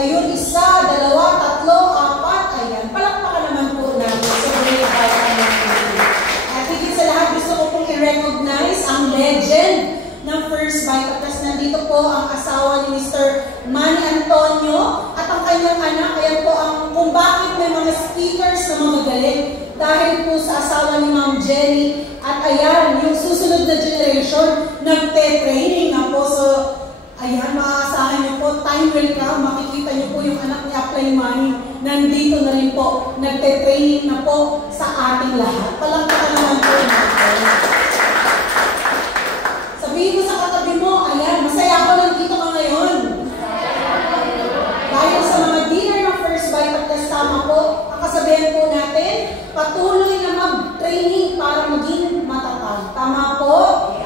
Ayun, 1, 2, 3, 4. Ayan, palakpakan naman po natin sa Great Vitamin D. At higit sa lahat, gusto ko pong i-recognize ang legend ng First Vita Plus. Nandito po ang asawa ni Mr. Manny Antonio at ang kanyang anak. Ayan po ang kung bakit may mga speakers na magagaling dahil po sa asawa ni Ma'am Jenny. At ayan, yung susunod na generation, nagte-training na po. So, ayan, maaasahan niyo po, time will come, makikita niyo po yung anak ni Apply Manny. Nandito na rin po, nagte-training na po sa ating lahat. Palangkakan naman po natin. Sabihin mo sa katabi mo, ayan, masaya ako nandito ka ngayon. Dahil sa mga dealer ng First Vita Plus, tama po, ang kasabihan po natin, patuloy na mag-training para maging matatag. Tama po?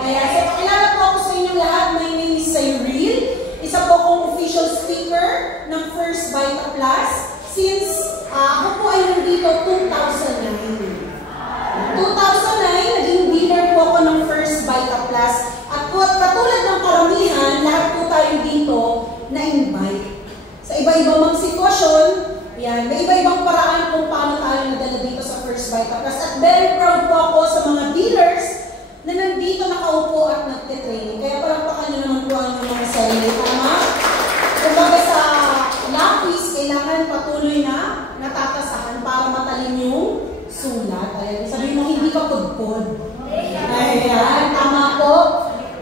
Ayan, so pakilala po ako sa inyong lahat. My name is Cyril. Isa po akong official speaker ng First Vita Plus since ako po ay nandito 2009. 2009, naging dealer po ako ng First Vita Plus. At katulad ng karamihan, lahat po tayo dito na-invite. Sa iba-ibang mga sitwasyon, yan, may iba-ibang paraan kung paano tayo nadala dito sa First Vita Plus. At very proud po ako sa mga dealers na nandito nakaupo at nagte-training. Kaya palakpakan nyo naman po ang mga sarili. Tama? Kumbaga sa lapis, kailangan patuloy na natatasahan para matalim yung sulat. Ayan, sabihin mo, hindi ka pudpud. Ayan, tama po.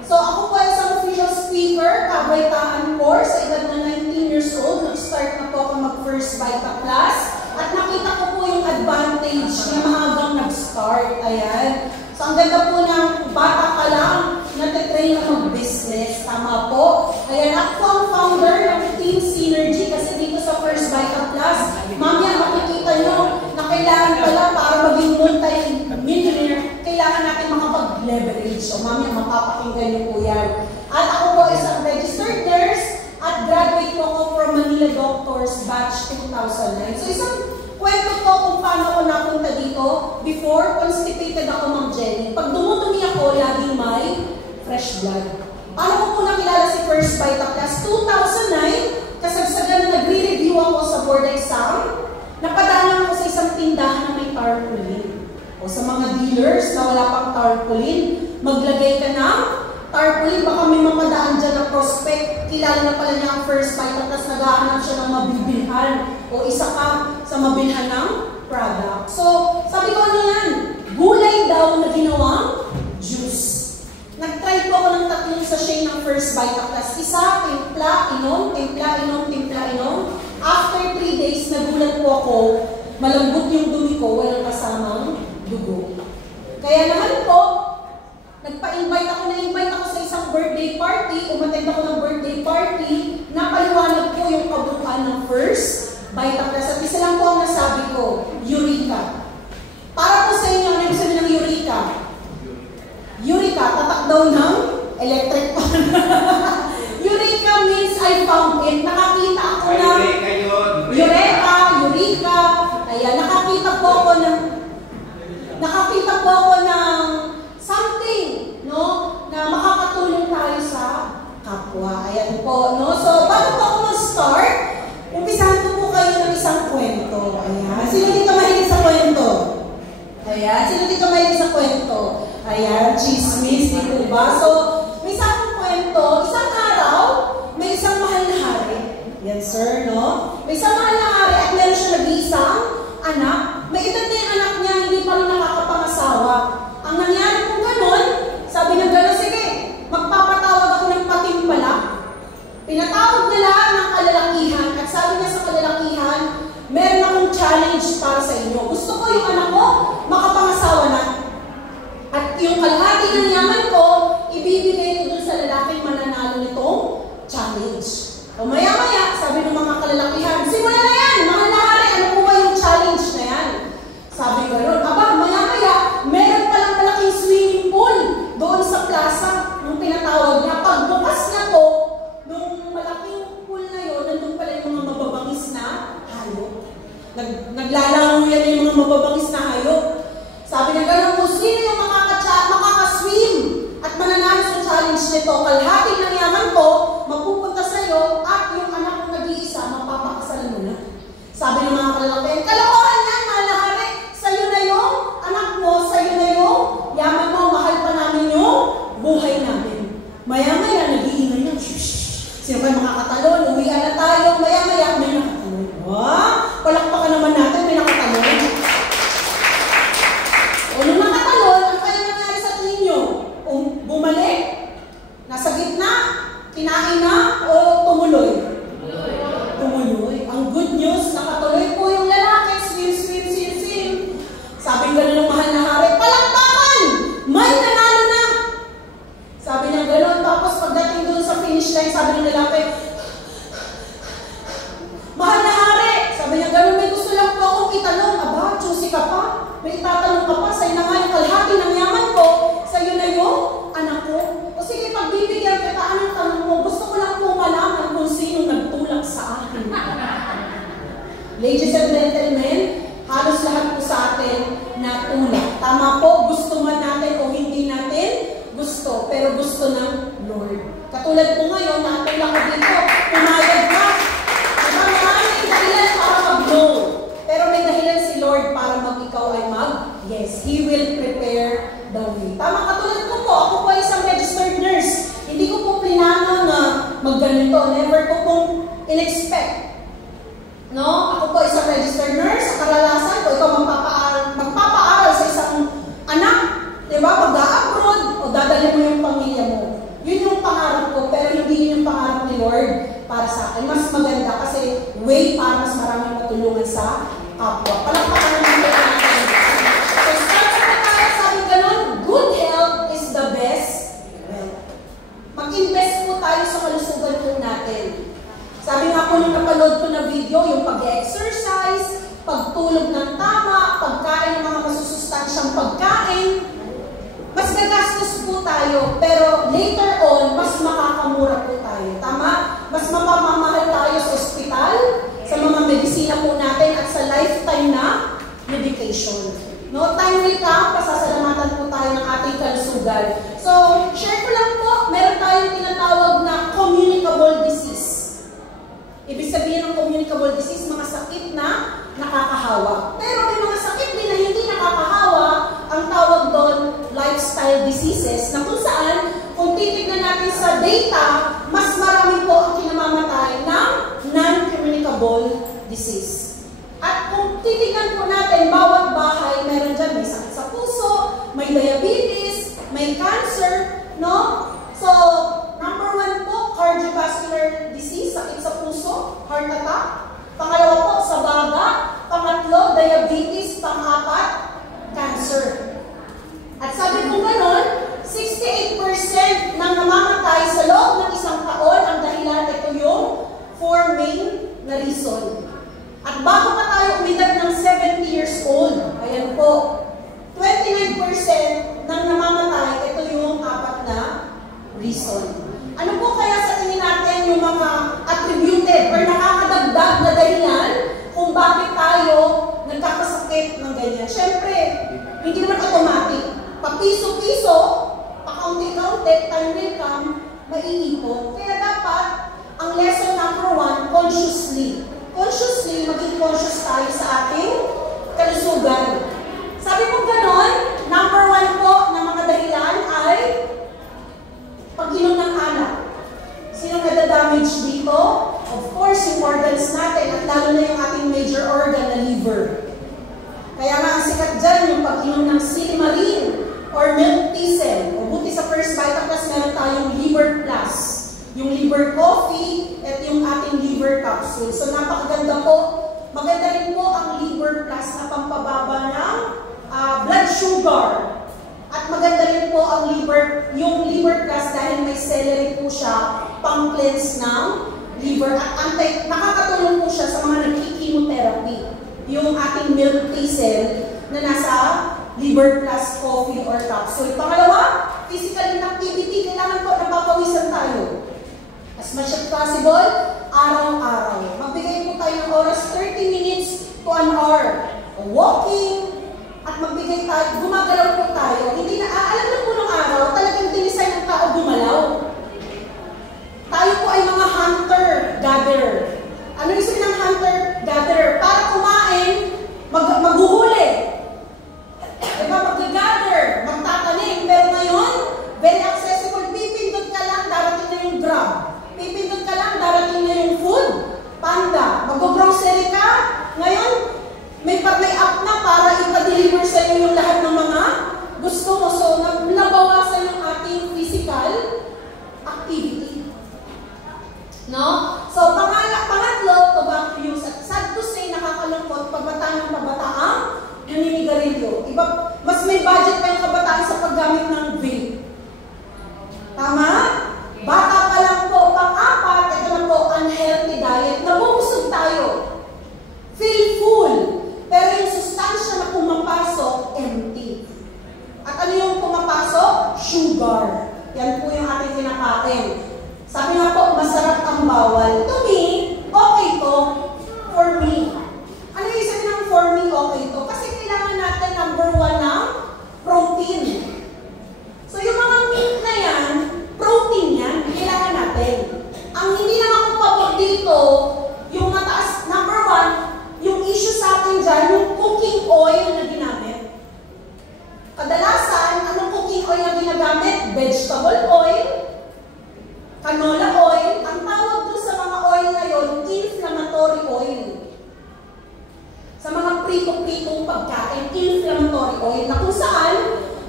So ako po ay isang official speaker, kabaitaan course, sa edad na 19 years old. Nag-start na po ako mag-First Vita Plus. At nakita ko po yung advantage na maagang nag-start. Ayan. So ang ganda po ng bata ka lang, natitrain na mag-business. Tama po. Ayan, ako po ang founder ng Team Synergy kasi dito sa First Vita Plus, mamaya makikita nyo na kailangan pala para maging multi-millionaire, kailangan natin makapag-leverage. So mamaya mapapakinggan nyo po yan. At ako po isang registered nurse at graduate po ako from Manila Doctors Batch 2009. So isang kwento po kung paano ako napunta dito. Before, constipated ako, Ma'am Jenny. Pag dumudumi ako, laging may fresh blood. Paano ko po nakilala si First Vita Plus? 2009, kasagsagan na nagre-review ako sa board exam, napadaan ako sa isang tindahan na may tarpaulin. O sa mga dealers na wala pang tarpaulin, maglagay ka ng tarpaulin, baka may mapadaan dyan na prospect, kilala na pala niya ang First Vita Plus, naghahanap siya ng mabibilhan o isa ka sa mabilhan ng product. So, sabi ko ano yan? Gulay daw na ginawang juice. Nag-try po ako ng 3 sachet ng First Vita Plus. Isa, timpla, inom, timpla, inom, timpla, inom. After 3 days, nagulat po ako, malambot yung dumi ko, walang kasamang dugo. Kaya naman po, nagpa-invite ako, na-invite ako sa isang birthday party, umattend ako ng birthday party, napaliwanag po yung kabuuan ng First Vita Plus. At isa lang po ang nasabi ko, Eureka. Para po sa inyo, ano yung sabi ng Eureka? Eureka, tatak daw ng electric fan. Eureka means I found it. Nakakita ako ng Eureka, Eureka. Ayan, nakakita po ako ng something, no? Na makakatulong tayo sa kapwa. Ayan po, no? So, bago po ako mag-start, umpisahan ko po kayo ng isang kwento. Ayan. Sino dito mahilig sa kwento? Ayan. Sino dito mahilig sa kwento? Ayan, chismis, di po ba? So, may isang kwento, isang araw, may isang mahal na hari. Yan, sir, no? May isang mahal na hari at meron siya nag-iisang anak. May edad na yung anak niya, hindi pa rin nakakapangasawa. Ang nangyari po ganun, sabi ng gano'n, sige, magpapatawag ako ng patimpala. Pinatawag nila ng kalalakihan at sabi niya sa kalalakihan, meron akong challenge para sa inyo. Gusto ko yung anak ko, makapangasawa na. At yung kalahati ng yaman ko, ibibigay ko dun sa lalaking mananalo nitong challenge. O maya-maya, sabi ng mga kalalakihan, simula na yan, mga lahari, ano po ba yung challenge na yan? Sabi gano'n, aba, maya-maya, meron palang malaking swimming pool doon sa plaza nung pinatawag niya. Pagbukas niya po, nung malaking pool na yun, nandun pala yung mga mababangis na hayop. Naglalango yan yung mga mababangis na hayop. Sabi na gano'n, kung sino yung makaka-swim Kinain na o tumuloy? Tumuloy. Ang good news, nakatuloy po yung lalaki. Swim, swim, swim, swim. Sabi gano'n ng mahal na hari, palakpakan! May nanalo na! Sabi niya gano'n. Tapos pagdating doon sa finish line, sabi ng lalaki, mahal na hari! Sabi niya gano'n, may gusto lang po akong itanong. Aba, choosy ka pa? May itatanong ka pa? Sa'yo na nga yung kalahati ng yaman ko. Sa'yo na yung anak ko. O sige, pagbibigyan kita, anong tanong mo? Gusto ko lang po malaman kung sino nagtulak sa akin. Ladies and gentlemen, halos lahat po sa atin na tulak. Tama po, gusto man natin o hindi natin gusto, pero gusto ng Lord. Katulad po ngayon, natulak ko dito, pumayag ka. Diba maraming dahilan para mag-no. Pero may dahilan si Lord para mag-ikaw ay mag-yes. He will prepare the way. Tama, katulad ko po, ako po ay isang registered nurse. Hindi ko po plinano na magganito. Never ko pong in-expect. No? Ako po isang registered nurse. Sa karalasan ko, ikaw magpapaaral sa isang anak. Diba? Mag-a-abroad o dadali mo yung pamilya mo. Yun yung pangarap ko, pero hindi yun yung pangarap ni Lord para sa akin. Mas maganda kasi way para mas maraming matulungan sa kapwa. Palakpakan naman natin. So, start na tayo, sabi ganun, good health is the best wealth. Mag-invest po tayo sa kalusugan po natin. Sabi nga po nung napanood ko na video, yung pag-exercise, pagtulog ng tama, pagkain ng mga masusustansyang pagkain, mas gagastos po tayo, pero later on, mas makakamura po tayo. Tama? Mas mapamamahal tayo sa ospital, sa mga medisina po natin, at sa lifetime na medication. No? Timely ka, pasasalamatan po tayo ng ating kalusugan. So, share ko lang po, meron tayong tinatawag na communicable disease. Ibig sabihin ng communicable disease, mga sakit na nakakahawa. Pero may mga sakit din na hindi nakakahawa, ang tawag doon, lifestyle diseases, na kung saan, kung titignan natin sa data, mas marami po ang kinamamatay ng non-communicable disease. At kung titignan po natin, bawat bahay, meron dyan, may sakit sa puso, may diabetes, may cancer, no? So, number 1 po, cardiovascular disease, sakit sa puso, heart attack. Pangalawa po, sa baga. Pangatlo, diabetes. Pang-apat, cancer. At sabi po ganon, 68% ng namamatay sa loob ng isang taon, ang dahilan, ito yung 4 main na reason. At bago pa tayo umidad ng 70 years old, ayan po, 29% ng namamatay, ito yung 4 na reason. Ano po kaya sa tingin natin yung mga attributed or nakakadagdag na dahilan kung bakit tayo nagkakasakit ng ganyan? Siyempre, hindi naman automatic. Pa-piso-piso, pa-county-county, time will come, maiipon. Kaya dapat, ang lesson number 1, consciously. Consciously, maging conscious tayo sa ating kalusugan. Sabi po ganon, number 1 po na mga dahilan ay pag-inom ng alak. Sino nadadamage dito? Of course, yung organs natin at lalo na yung ating major organ na liver. Kaya nga ang sikat dyan yung pag-inom ng silimarin or milk thistle. O buti sa First Vita Plus meron tayong liver plus. Yung liver coffee at yung ating liver capsule. So napakaganda po. Maganda rin po ang liver plus na pampababa ng blood sugar. At maganda rin po ang yung liver plus dahil may celery po siya, pang-cleanse ng liver. At nakakatulong po siya sa mga nagki-chemotherapy. Yung ating milk thistle na nasa liver plus coffee or capsule. Pangalawa, physical inactivity. Kailangan po napapawisan tayo. As much as possible, araw-araw. Magbigay po tayo ng oras, 30 minutes to an hour. Walking, at magbigay tayo, gumagalaw po tayo. Hindi na, alam na po nung araw, talagang dinisay ng tao gumalaw. Tayo po ay mga hunter-gatherer. Ano yung sabihin ng hunter-gatherer? Para kumain, maghuhuli. Diba, mag-gather, magtatanim. Pero ngayon, very accessible. Pipindot ka lang, darating na yung Grab. Pipindot ka lang, darating na yung food. Panda. Mag-grocery ka. Ngayon, may app na para ipa-deliver sa iyo yung lahat ng mga gusto mo. So, nabawasan yung No? So, pangatlo, tobacco use. At sad to say, nakakalungkot, pabata ng pabata ang naninigarilyo. Iba, mas may budget pa yung kabataan sa paggamit ng vape. Tama? Bata pa lang po, pang-apat, ito lang po, unhealthy diet. Nabubusog tayo. Feel full. Pero yung sustansya na pumapasok, empty. At ano yung pumapasok? Sugar. Yan po yung ating kinakain. Sabi nga po, masarap ang bawal. To me, okay to. For me. Ano yung sabi ng for me, okay to? Kasi kailangan natin number 1 ng protein. So yung mga meat na yan, protein yan, kailangan natin. Ang hindi lang ako pabor dito, yung mataas, number 1, yung issue sa atin dyan, yung cooking oil na ginamit. Kadalasan, anong cooking oil na ginagamit? Vegetable oil, canola oil. Ang tawag doon sa mga oil na yun, inflammatory oil. Sa mga prito-pritong pagkain, inflammatory oil, na kung saan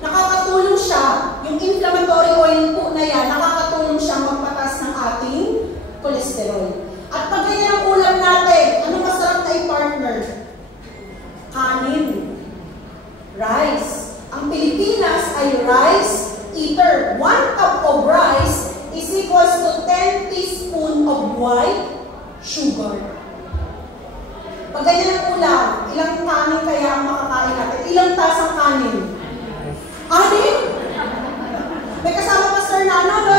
nakakatulong siya, yung inflammatory oil po na yan, nakakatulong siya magpatas ng ating cholesterol. At pag ganyan ang ulam natin, ano masarap na i-partner? Kanin. Rice. Ang Pilipinas ay rice eater. 1 cup of rice is equals to 10 teaspoon of white sugar. Pag ganyan ang ulam, ilang kanin kaya ang makakain natin? Ilang tasang kanin? 6? May kasama pa sir na ano, no?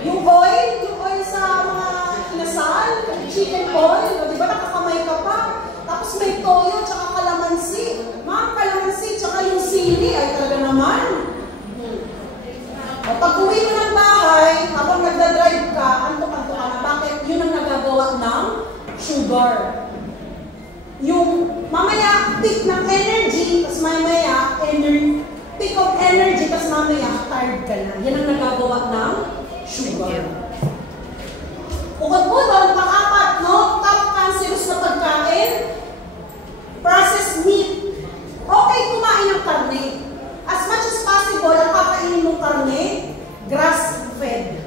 Yung oil sa mga kinasal, chicken oil, di ba nakakamay ka pa? Tapos may toyo, tsaka kalamansi. Mga kalamansi, tsaka yung sili, ay talaga naman. O pag uwi mo ng bahay, habang nagdadrive ka, antok-antok ka na. Bakit? Yun ang nagagawa ng sugar. Yung mamaya, peak ng energy, tapos mamaya, peak of energy, tapos mamaya, tired ka na. Yan ang nagagawa ng sugar. Bukod po doon, pang-apat, no? Top cancerous na pagkain, processed meat. Okay kumain ng karne. As much as possible, ang kakainin mong karne, grass-fed.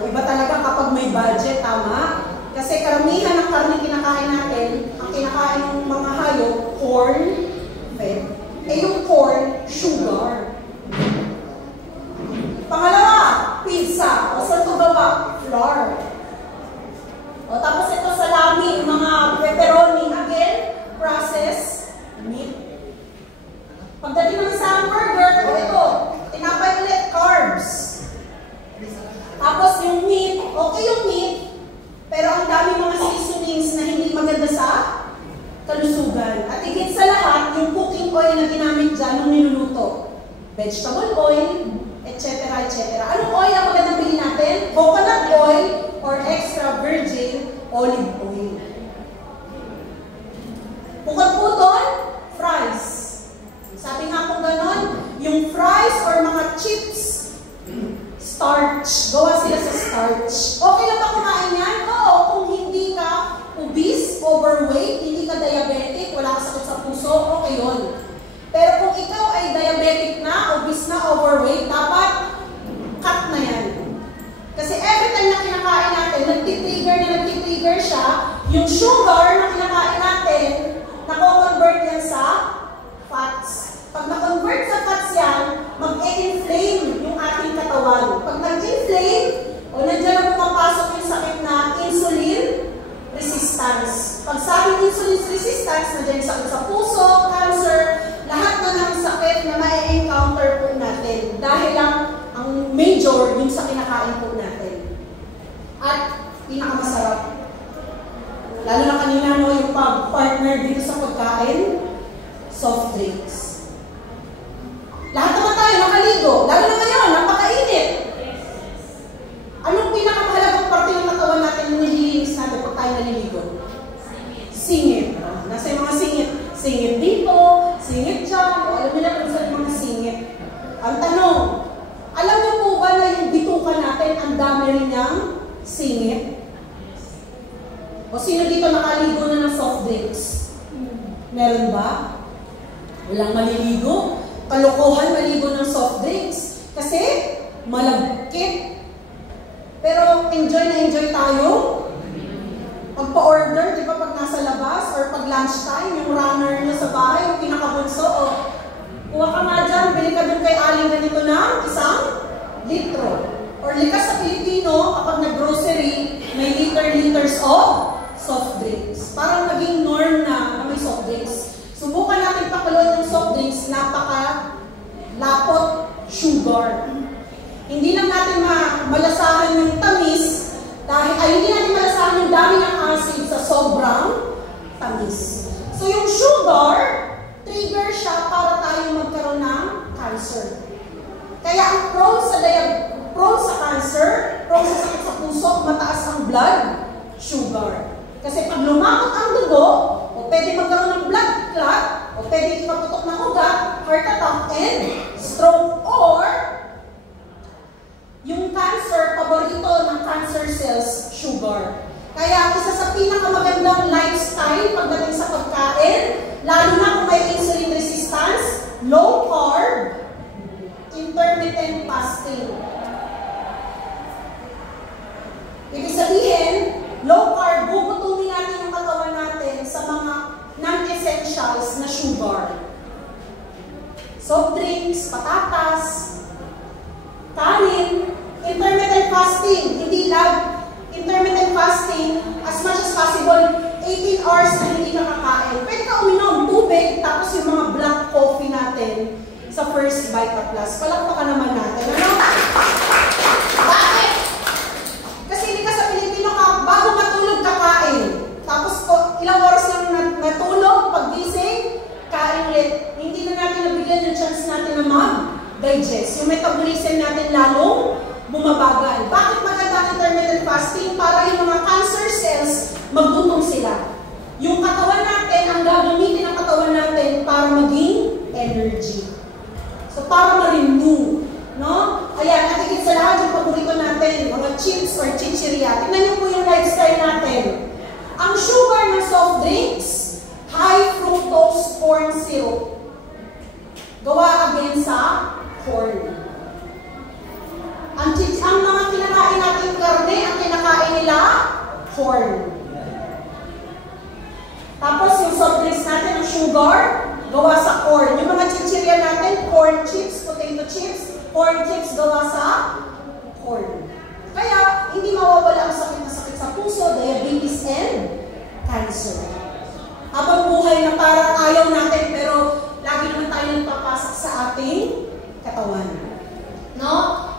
Iba talaga kapag may budget, tama? Kasi karamihan ng karne kinakain natin, ang kinakain ng mga hayop, corn-fed. Eh yung corn, sugar. Pangalawa, pizza. O saan ito gawa? Flour. O tapos ito salami, mga pepperoni. Again, processed meat. Pagdating ng sa hamburger, o ito, tinapay ulit, carbs. Tapos yung meat, okay yung meat, pero ang dami mga seasonings na hindi maganda sa kalusugan. At higit sa lahat, yung cooking oil na ginamit dyan nung niluluto. Vegetable oil, etc. etc. Anong oil ang magandang bilhin natin? Coconut oil or extra virgin olive oil. Bukod po doon, fries. Sabi nga po ganon, yung fries or mga chips, starch. Gawa sila sa starch. Okay lang ba kumain yan? Oo, kung hindi ka obese, overweight, hindi ka diabetic, wala ka sakit sa puso, okay yun. Pero kung ikaw ay diabetic na, obese na, overweight, dapat cut na yan. Kasi every time na kinakain natin, nagtitrigger siya, yung sugar na kinakain natin, nako-convert yan sa fats. Pag na-convert sa fats yan, mag-e-inflame yung ating katawan. Pag nag-inflame, o nandiyan na pumapasok yung sakit na insulin resistance. Pag sabing insulin resistance, nandiyan yung sakit sa puso, cancer, lahat na ng sakit na ma-encounter po natin. Dahil lang ang major yung sa kinakain po natin. At pinakamasarap. Lalo na kanina no, yung partner dito sa pagkain, soft drinks. Lahat naman tayo nakaligo. Lalo na ngayon, napakainit. Anong pinakamahalagang parte ng katawan natin nung nililinis natin pag tayo naliligo? Singit. Nasa yung mga singit. Singit dito, singit dyan. O alam nyo na kung saan yung mga singit. Ang tanong, alam niyo po ba na yung bitukan natin, ang dami rin niyang singit? O sino dito nakaligo na ng soft drinks? Meron ba? Walang maliligo. Kalokohan maligo ng soft drinks. Kasi malagkit. enjoy na enjoy tayo? Pagpa-order, di ba pag nasa labas or pag lunchtime, yung runner nyo sa bahay, yung pinakabunso, o kuha ka nga dyan, bili ka dun kay Aling ganito na, 1 litro. Or likas sa Pilipino, kapag nag-grocery, may liters of soft drinks. Parang naging norm na may soft drinks. Subukan natin pakuloy ng soft drinks, napaka-lapot sugar. Hindi lang natin malasahan yung tamis, dahil hindi natin malasahan yung dami ng acid sa sobrang tamis. So yung sugar, trigger siya para tayo magkaroon ng cancer. Kaya ang prone sa cancer, prone sa sakit sa puso, mataas ang blood sugar. Kasi pag lumakot ang dugo, o pwede magkaroon ng blood clot, o pwede ikaputok ng ugat, heart attack, and stroke, or yung cancer, paborito ng cancer cells, sugar. Kaya isa sa pinakamagandang lifestyle pagdating sa pagkain, lalo na kung may insulin resistance, low carb, intermittent fasting. Ibig sabihin, low carb, bubutumin natin yung katawan natin sa mga non-essentials na sugar. Soft drinks, patatas, kanin, intermittent fasting, hindi lang intermittent fasting, as much as possible, 18 hours na hindi ka kakain. Pwede ka uminom tubig, tapos yung mga black coffee natin sa First Vita Plus. Palakpakan naman natin. Ano? Bakit? Kasi hindi ka sa Pilipino bago matulog kakain. Tapos ilang oras lang natulog, paggising, kain ulit. Hindi na natin nabigyan yung chance natin na mag-digest. Yung metabolism natin lalong bumabagal. Bakit maganda ang intermittent fasting? Para yung mga cancer cells, magbutong sila. Yung katawan natin, ang gagamitin ng katawan natin para maging energy. So, para ma-renew. No? Ayan, at higit sa lahat, yung paborito natin, mga chips or chichirya. Tingnan niyo po yung lifestyle natin. Ang sugar ng soft drinks, high fructose corn syrup. Gawa again sa corn. Ang mga kinakain natin karne, ang kinakain nila, corn. Tapos yung soft drinks natin, ang sugar, gawa sa corn. Yung mga chichirya natin, corn chips, potato chips, corn chips gawa sa corn. Kaya, hindi mawawala ang sakit na sakit sa puso, diabetes, and cancer. Habang buhay na parang ayaw natin, pero lagi naman tayo nagpapasok sa ating katawan. No?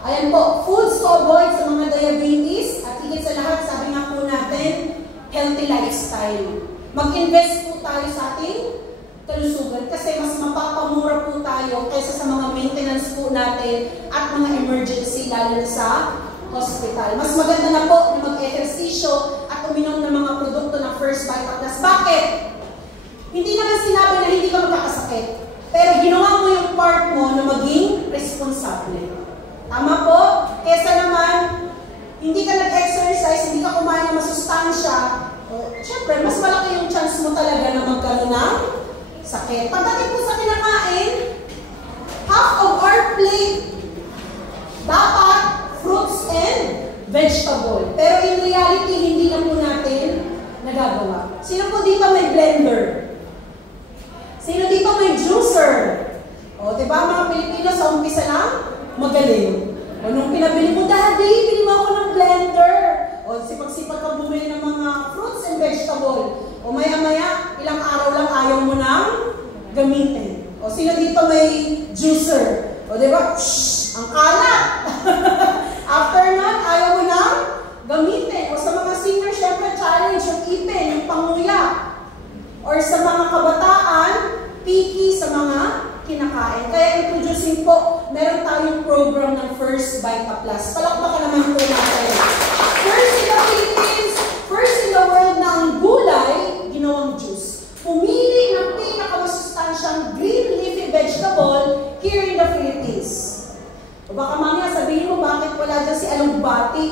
Ayan po, foods to avoid sa mga diabetes, at higit sa lahat, sabi nga po natin, healthy lifestyle. Mag-invest po tayo sa ating kalusugan kasi mas mapapamura po tayo kaysa sa mga maintenance po natin at mga emergency, lalo na sa hospital. Mas maganda na po na mag-ehersisyo at uminom ng mga produkto ng First Vita Plus. Bakit? Hindi naman sinabi na hindi ka magkakasakit, pero ginawa mo yung part mo na maging responsable. Tama po? Kesa naman, hindi ka nag-exercise, hindi ka kumain ng masustansya, syempre, mas malaki yung chance mo talaga na magkaroon ng sakit. Pagdating po sa kinakain, half of our plate dapat fruits and vegetable. Pero in reality, hindi na po natin nagagawa. Sino po dito may blender? Sino dito may juicer? O, diba mga Pilipino sa umpisa lang, magaling. O, nung pinabili mo, Daddy, bili mo ako ng blender. O, sipag-sipag ka bumili ng mga fruits and vegetable. O, maya-maya, ilang araw lang ayaw mo nang gamitin. O, sino dito may juicer? O, diba? Shhh! Ang kalat! After nun, ayaw mo nang gamitin. O, sa mga senior, syempre, challenge yung ipin, yung panguya. Or sa mga kabataan, picky sa mga kinakain. Kaya introducing po, meron tayong program ng First Vita Plus. Palakpakan naman po natin. First in the Philippines, first in the world na ang gulay, ginawang juice. Pumili ng pinakamasustansyang green leafy vegetable here in the Philippines. O baka mamaya sabihin mo, bakit wala dyan si alugbati?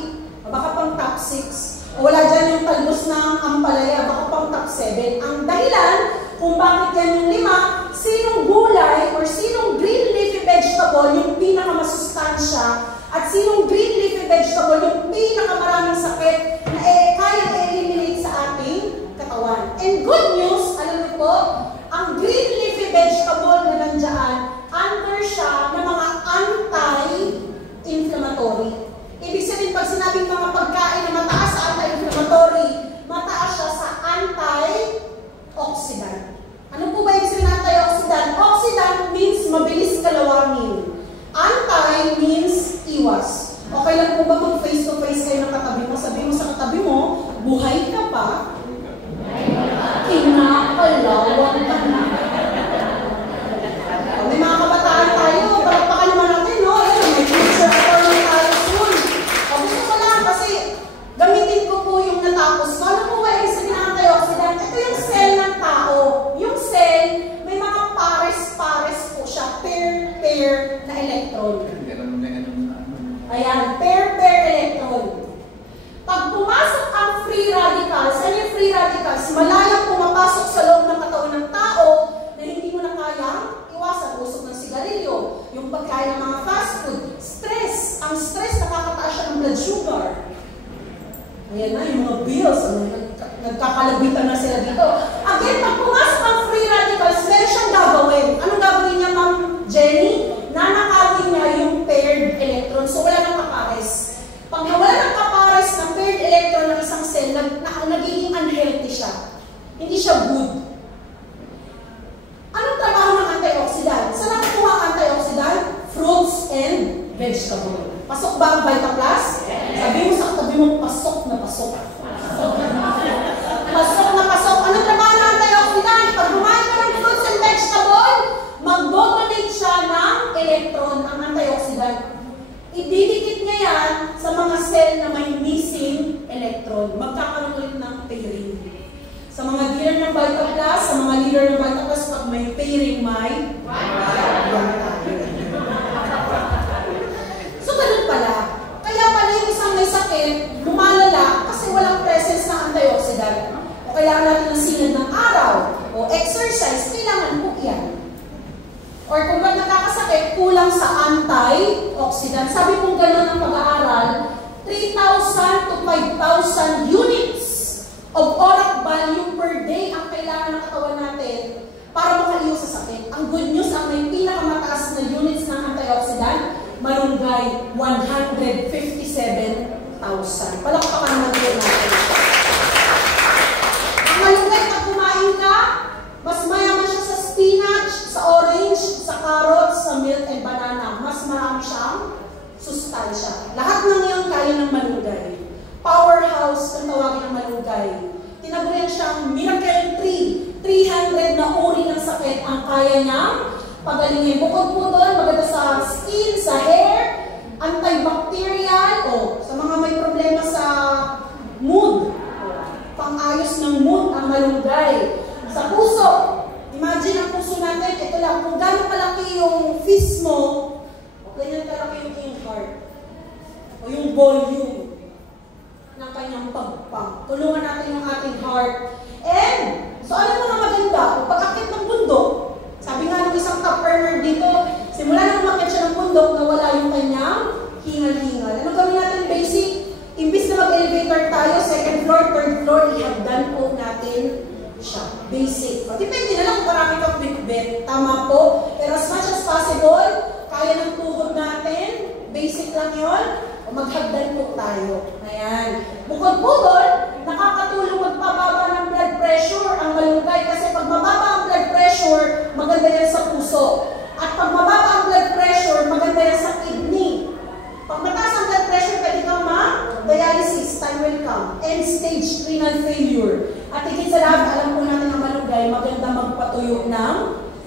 O baka pang top 6. O wala dyan yung talbos ng ampalaya, baka pang top 7. Ang dahilan kung bakit yan yung 5, sinong gulay or sinong green leafy vegetable yung pinakamasustansya at sinong green leafy vegetable, yung pinakamaraming sakit na kaya i-eliminate sa ating katawan. And good news, alam niyo po, ang green leafy vegetable na nandiyan, under siya ng mga anti-inflammatory. Ibig sabihin, pag sinabing mga pagkain na mataas sa anti-inflammatory, mataas siya sa anti-oxidant. Ano po ba ibig sabihin ng antioxidant? Oxidant means mabilis kalawangin. Anti means iwas. Okay lang po ba kung face-to-face kayo ng katabi mo? Sabi mo sa katabi mo, buhay ka pa, kinakalawang ka na. May mga kabataan tayo, palakpakan naman natin, no? May future attorney tayo soon. Gusto ko lang kasi gamitin ko po yung natapos ko. Ano po ba ibig sabihin ng antioxidant? Ito yung cell ng tao. Yung cell, may mga pares-pares po siya, pair na electron. Ayan, pair electron. Pag pumasok ang free radicals, ano yung free radicals? Malayang pumapasok sa loob ng katawan ng tao na hindi mo na kayang iwasan. Usok ng sigarilyo, yung pagkain ng mga fast food, stress. Ang stress, nakakataas siya ng blood sugar. Ayan na, yung mga bills, nagkakalabitan na sila dito. Again, pag pumasok ang free radicals, meron siyang gagawin. Anong gagawin niya, Ma'am Jenny? Nanakawin niya yung paired electron. So, wala nang kapares. Pag nawala ng kapares ng paired electron ng isang cell, nagiging unhealthy siya. Hindi siya good. Anong trabaho ng antioxidant? Saan nakukuha ang antioxidant? Fruits and vegetable. Pasok ba ang Vita Plus? Sabi mo sa katabi mo, pasok na pasok. Pasok na pasok. Anong trabaho ng antioxidant? Pag kumain ka ng fruits and vegetable, mag-donate siya ng electron, ang antioxidant. Ididikit niya yan sa mga cell na may missing electron. Magkakaroon ulit ng pairing. Sa mga dealer ng Vita Plus, sa mga leader ng Vita Plus, pag may pairing, may so, ganun pala. Kaya pala yung isang may sakit, lumalala kasi walang presence ng antioxidant. O kailangan natin ng sinad ng araw, o exercise, kailangan po yan. Or kung ba't nakakasakit, kulang sa antioxidant. Sabi kong gano'n ang pag-aaral, 3,000 to 5,000 units of ORAC value per day ang kailangan ng katawan natin para makaliw sa sakit. Ang good news, ang may pinakamataas na units ng antioxidant, malunggay, 157,000. Palakpakan naman po natin. Ang malunggay, pag kumain ka, mas mayaman siya sa spinach, sa orange, sa carrots, sa milk and banana. Mas marami siyang sustansya. Lahat ng yun kaya ng malunggay. Powerhouse ang tawagin ng malunggay. Tinagurian siyang miracle tree. 300 na uri ng sakit ang kaya niyang pagalingin. Bukod po doon, maganda sa skin, sa hair, antibacterial, sa mga may problema sa mood. Pang-ayos ng mood ang malunggay. Sa puso, imagine ang puso natin, ito lang, kung gano'ng kalaki yung fist mo, ganyan kalaki yung iyong heart. O yung volume ng kanyang pagpang. Tulungan natin yung ating heart. And, so alam mo na maganda, pag-akit ng bundok, sabi nga ng isang top earner dito, simula na umakit siya ng bundok, nawala yung kanyang hingal-hingal. Ano gawin natin basic? Imbis na mag-elevator tayo, second floor, third floor, ihagdan po natin siya. Basic. O, depende na lang kung marami kang bit-bit. Tama po. Pero as much as possible, kaya ng tuhod natin, basic lang yun, o maghagdan po tayo. Ayan. Bukod po doon, nakakatulong magpababa ng blood pressure ang malunggay kasi pag mababa ang blood pressure, maganda yan sa puso. At pag mababa ang blood pressure, maganda yan sa kidney. Pag mataas ang blood pressure, pwede kang ma-dialysis, time will come. End-stage renal failure. At higit sa lahat, alam po natin ang malunggay, maganda magpatuyo ng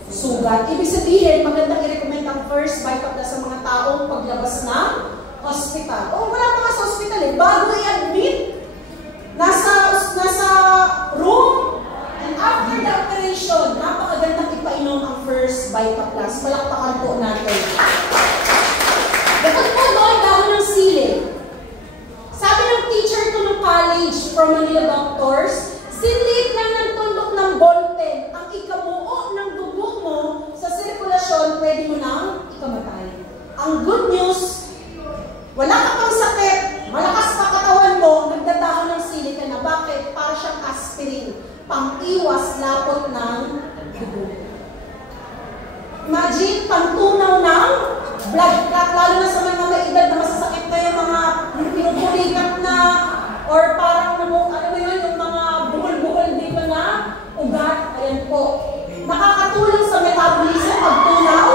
sugat. Ibig sabihin, magandang i-recommend ang first Vita Plus sa mga taong paglabas ng hospital. O, wala pa nga sa hospital eh. Bago i-admit, nasa room, and after the operation, napakagandang ipainom ang first Vita Plus. Palakpakan po natin. Bukod po doon, dahon ng sili. Sabi ng teacher ko ng college from Manila Doctors, sinlit lang ng tundok ng ballpen ang ikabuo ng dugo mo sa sirkulasyon, pwede mo nang ikamatay. Ang good news, wala ka pang sakit, pag-out ng dugo. Imagine, pantunaw ng blood clot, lalo na sa mga may edad na masasakit na yung mga pinupulikat na, or parang, ano mo yun, yung mga buhol-buhol dito na ugat. Ayan po. Nakakatulong sa metabolism, pagtunaw.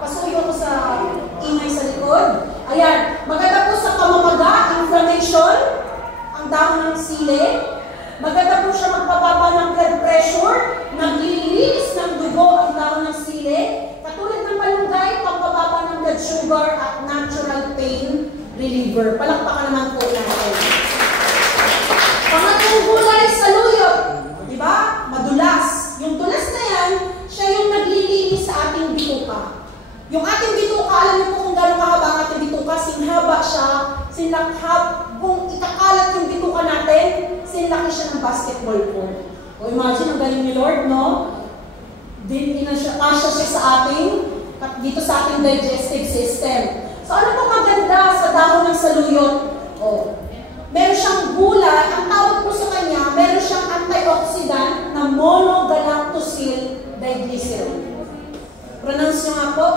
Pasuyo ko sa ingay sa likod. Ayan. Maganda po sa pamamaga, inflammation, ang dahon ng sili. Maganda po siya magpababa ng blood pressure, naglilinis ng dugo ang dahon ng sili. Katulad ng malunggay, pampababa ng blood sugar at natural pain reliever. Palakpakan naman po natin. Pangatlong gulay sa luyot. Diba? Madulas. Yung dulas na yan, siya yung naglilinis sa ating bituka. Yung ating bituka, alam niyo po kung gano'ng kahaba ang ating bituka, sinhaba siya, kung ikakalat yung bituka natin, sinlaki siya ng basketball court. O imagine, ang galing ni Lord, no? Kasya siya sa ating, dito sa ating digestive system. So ano po maganda sa dahon ng saluyot? Meron siyang gulay, ang tawag po sa kanya, meron siyang antioxidant na monogalactosyl diglycerol. Pronounce nyo nga po.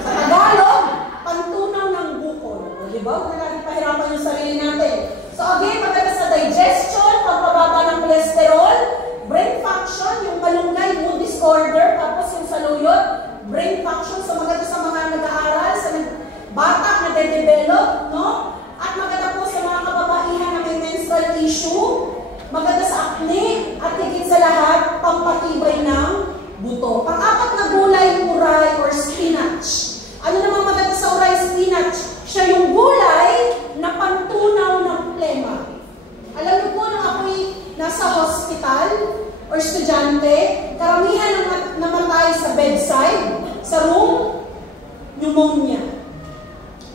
Sa Tagalog, pantunaw ng bukol. Diba? Huwag natin pahirapan yung sarili natin. So again, maganda sa digestion, pagpababa ng cholesterol, brain function, yung malunggay, mood disorder, tapos yung saluyot, brain function, so maganda sa mga nag-aaral, sa bata na de-develop, no? At maganda po sa mga kababaihan na may menstrual issue, maganda sa acne, at higit sa lahat, pampatibay ng buto. Pang-apat na gulay, uray or spinach. Ano namang maganda sa uray, spinach? Siya yung gulay na pantunaw ng plema. Alam niyo po, nung ako'y nasa hospital or estudyante, karamihan ng namatay sa bedside, sa room, pneumonia.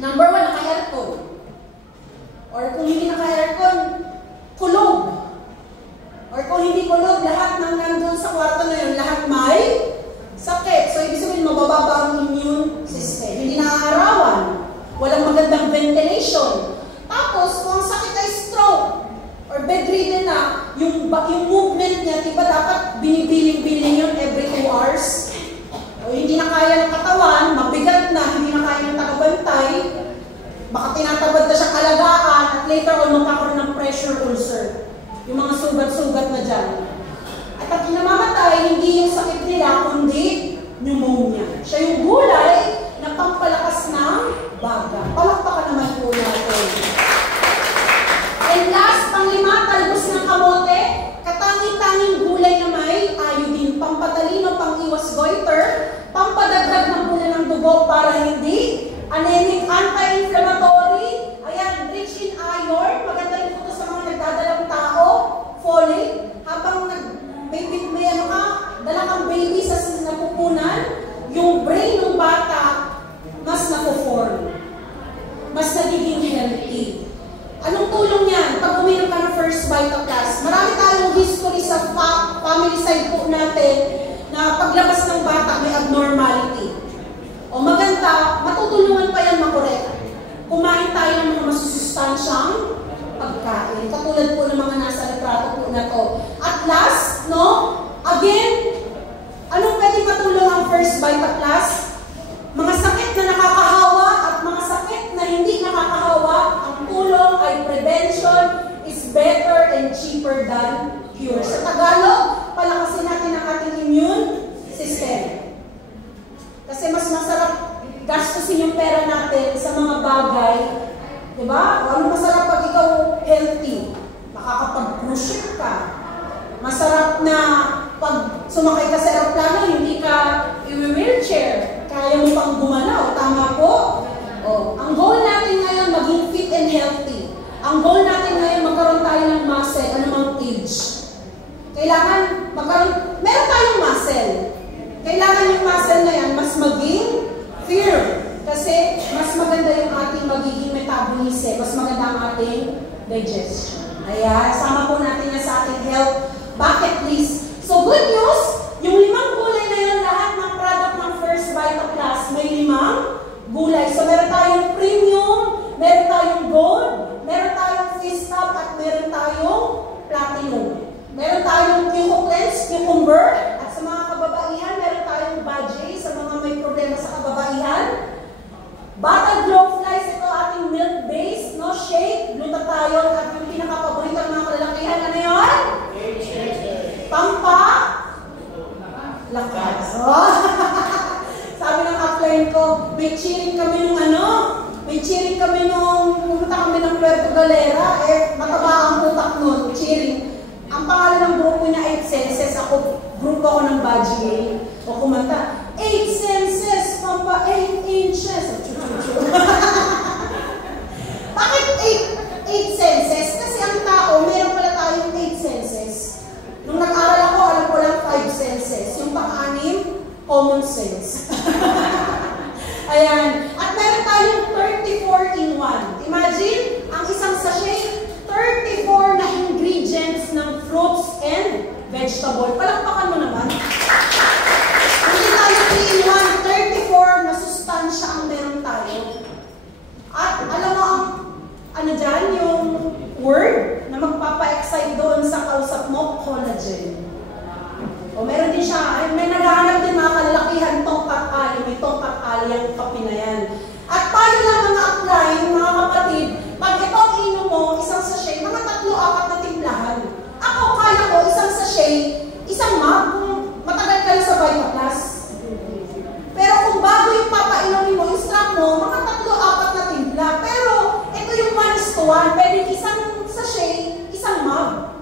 Number 1, naka-aircon. Or kung hindi naka-aircon, kulog. Or kung hindi kulog, lahat ng nandun sa kwarto na yun, lahat may sakit. So, ibig sabihin, mabababa ang immune system. Hindi naaarawan. Walang magandang ventilation. Tapos, kung ang sakit ay stroke, or bedridden na, yung movement niya, diba dapat binibiling-biling yun every 2 hours? O hindi na kaya ng katawan, mabigat na, hindi na kaya ng tagabantay, baka tinatabad na siyang alagaan, at later on, magkakaroon ng pressure ulcer. Yung mga sugat-sugat na dyan. At ang kinamamatay, hindi yung sakit nila, kundi pneumonia. Siya yung gulay na pampalakas ng baga. Palakpakan naman po natin. And last, pang-5, talbos ng kamote. Katanging-tanging gulay na may iodine. Pampatalino, pang-iwas goiter. Pampadagdag ng pula ng dugo para hindi. Anemic, anti-inflammatory. Ayan, rich in iron. Maganda rin po ito sa mga nagdadalang tao. Folate. Habang may ano ka, dala kang baby sa napupunan, yung brain ng bata mas napo-form. Mas nagiging healthy. Anong tulong yan? Pag uminom ka ng First VitaPlus, marami tayong history sa family side po natin na paglabas ng bata may abnormality. O maganda, matutulungan pa yan makorek. Kumain tayo ng mga masusustansyang pagkain. Katulad po ng mga nasa litrato po na to. At last, no? Again, anong pwedeng matulong ang First VitaPlus? Mga sakit na nakakahawa at mga sakit na hindi nakakahawa, ang tulong ay prevention is better and cheaper than cure. Sa Tagalog, palakasin natin ang ating immune system. Kasi mas masarap gastusin yung pera natin sa mga bagay. Diba? Ano masarap pag ikaw healthy? Makakapag-cruise ship ka. Masarap na pag sumakay ka sa aeroplano, hindi ka i-wheelchair. Kaya mo pang gumalaw. Tama po? Ang goal natin ngayon, maging fit and healthy. Ang goal natin ngayon, magkaroon tayo ng muscle, anumang age. Kailangan meron tayong muscle. Kailangan yung muscle na yan, mas maging firm. Kasi mas maganda yung ating magiging metabolism, mas maganda ang ating digestion. Ayan, sama po natin yan sa ating health bucket list. So good news, yung 5 gulay na yan, lahat ng product ng First VitaPlus, may 5 gulay. So meron tayong premium, meron tayong gold, meron tayong fish lakas. Oh. Sabi ng upline ko, may cheering kami nung pumunta kami ng Puerto Galera, mataba ang utak nun, cheering. Ang pangalan ng grupo niya, 8 Senses, grupo ako ng Baji, o kumanta, 8 Senses, pampa 8 inches. Bakit 8 senses? Kasi ang tao, meron pala tayong 8 senses. Nung nag-aral ako, alam ko lang 5 senses. Yung pang-anim, common sense. Ayan. At meron tayong 34 in 1. Imagine, ang isang sachet, 34 na ingredients ng fruits and vegetable. Palakpakan mo naman. Hindi tayo 3 in 1, 34 na sustansya ang meron tayo. At alam mo ang dyan, yung word na magpapa-excite doon sa kausap mo, collagen. O meron din siya, may naghahanap din mga kalalakihan, tongkat ali, may tongkat ali ang kape na yan. At paano lang mga apply, mga kapatid, pag ito ang inom mo, isang sachet, mga 3-4 na timplahan. Ako, kaya ko, isang sachet, isang mug, kung matagal ka na sa Vita Plus. Pero kung bago yung papainumin mo, instruct mo, mga 3-4 na timpla. Pero, ito yung 1:1, pwedeng isang sachet, isang mug.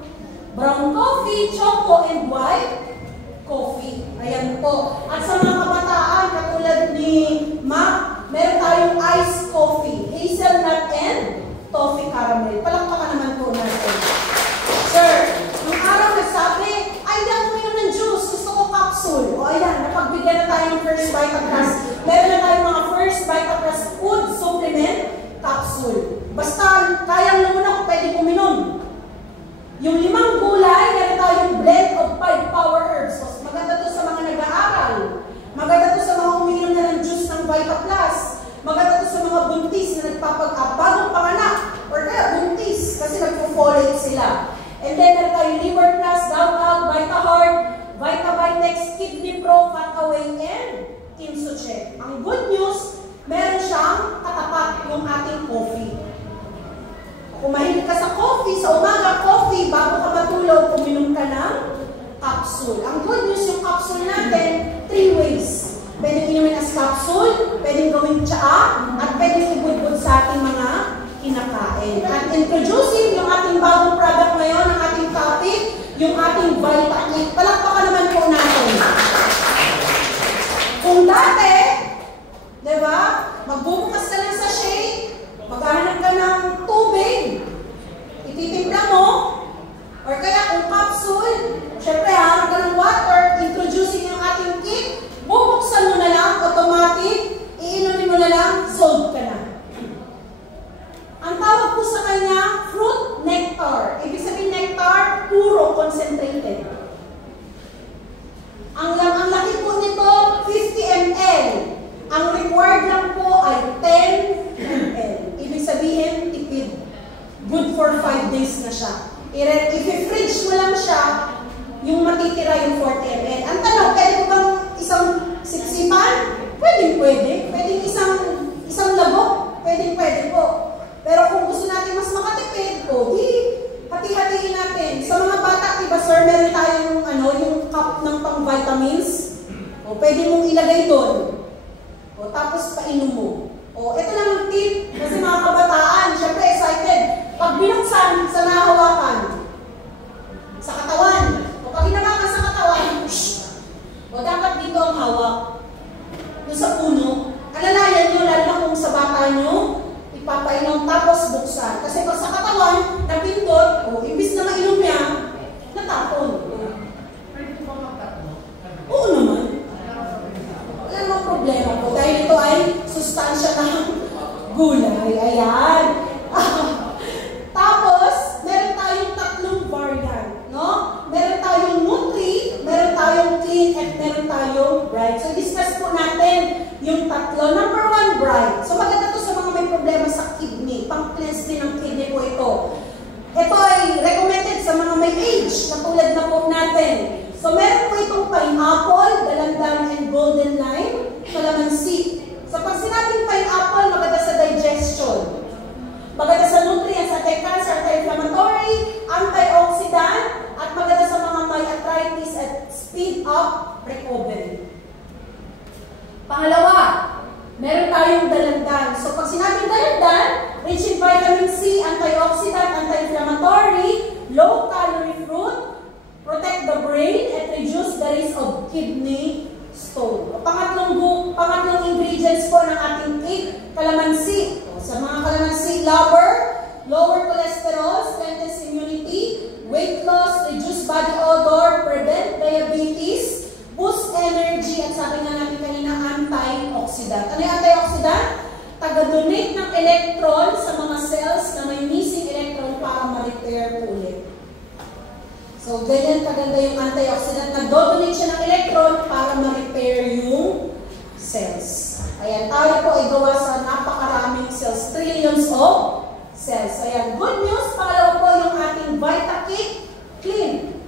Brown coffee, choco, and white coffee. Ayan po. At sa mga kabataan, katulad ni Mac, meron tayong iced coffee, hazelnut and toffee caramel. Palakpakan naman po natin. Sir, nung araw nagsabi, ay, hindi ako uminom ng juice, gusto ko capsule. O ayan, napagbigyan na tayo ng First Vita Plus. Meron na tayong mga First Vita Plus food supplement capsule. Basta, kayang naman ako pwede uminom. Yung 5 gulay, meron tayong blend of 5 power herbs. Maganda to sa mga nag-aaral. Maganda to sa mga uminom na ng juice ng Vita Plus. Maganda to sa mga buntis na nagpapag-up bagong panganak. Or kaya buntis, kasi nagpo-folate sila. And then, meron tayong Liver Plus, Downal, Vita Heart, Vita Vitex, Kidney Pro, Fat Away, and Insucheck. Ang good news, meron siyang katapat yung ating coffee. Kung mahilig ka sa coffee, sa umaga coffee, bago ka matulog, uminom ka ng capsule. Ang good news yung capsule natin, 3 ways. Pwedeng inumin as capsule, pwedeng gawing tsaa, at pwedeng ibudbud sa ating mga kinakain. At introducing yung ating bagong product ngayon, ang ating topic, yung ating Vita 8. Palakpakan naman po natin. Kung dati, diba, magbubukas ka ng sachet, maghahanap ka ng tubig, ititimpla mo, or kaya kung capsule, syempre hahanap ka ng water, introducing yung ating kit, bubuksan mo na lang, automatic, iinumin mo na lang, sold ka na. Ang tawag po sa kanya, fruit nectar. Ibig sabihin nectar, puro concentrated. Ang laki po nito, 50 ml. Ang required lang po ay 10 ml. Ibig sabihin, tipid. Good for 5 days na siya. I-fridge mo lang siya, yung matitira yung 40 ml. Ang tanong, pwede ko bang isang siksipan? Pwede. Pwede isang labok? Pwede po. Pero kung gusto natin mas makatipid, hati-hatiin natin. Sa mga bata, diba sir, meron tayong yung cup ng pang-vitamins. O, pwede mong ilagay doon. O, tapos painom mo. O, ito lang ang tip. Kasi mga kabataan, syempre excited. Pag binuksan sa nahawakan, sa katawan. O, pag hinawakan sa katawan, o, dapat dito ang hawak. Doon sa puno. Alalayan nyo, lalo na kung sa bata nyo, ipapainom tapos buksan. Kasi pag sa katawan, napindot, o imbis na mainom niya, natapon. Oo naman. Wala namang problema po. Dahil ito ay sustansya ng gulay. Ayan. Tapos, meron tayong 3 variant. No? Meron tayong Nutri, meron tayong Clean, at meron tayong Bright. So, discuss po natin yung 3. Number 1, Bright. So, maganda to sa mga may problema sa kidney. Pang-cleanse din ng kidney po ito. Ito ay recommended sa mga may age, katulad na po natin. So, meron po itong pineapple, dalandan, and golden lime, calamansi. So, pag sinabing pineapple, maganda sa digestion. Maganda sa nutrients, anti-cancer, anti-inflammatory, antioxidant, at maganda sa mga may arthritis at speed up recovery. ovary. Pangalawa, meron tayong dalandan. So pag sinabing dalandan, rich in vitamin C, antioxidant, anti-inflammatory, low-calorie fruit, protect the brain, and reduce the risk of kidney stone. Pangatlong ingredients po ng ating cake, calamansi. Sa mga calamansi lover, lower cholesterol, strengthens immunity, weight loss, reduce body odor, prevent diabetes, boost energy, at sabi nga natin kanina, antioxidant. Ano yung antioxidant? Taga-donate ng electron sa mga cells na may missing electron para ma-repair po ulit. So, ganyan kaganda yung antioxidant. Nag-donate siya ng electron para ma-repair yung cells. Ayan, tayo po ay gawa sa napakaraming cells, trillions of cells. Ayan, good news. Pangalawa po yung ating VitaKit Clean.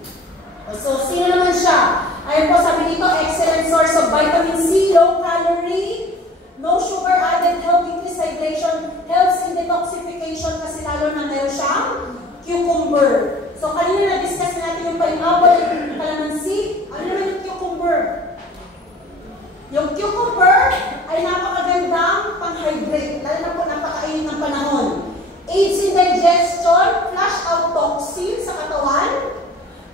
So, sino naman siya? Ayan po, sabi dito, excellent source of vitamin C, low calorie, no sugar added, help increase hydration, helps in detoxification kasi lalo na meron siyang cucumber. So, kanina na-discuss natin yung pineapple, yung calamansi. Ano naman yung cucumber? Yung cucumber ay napakagandang pang-hydrate, lalo na po napakainit ng panahon. Aids in digestion, flush out toxins sa katawan,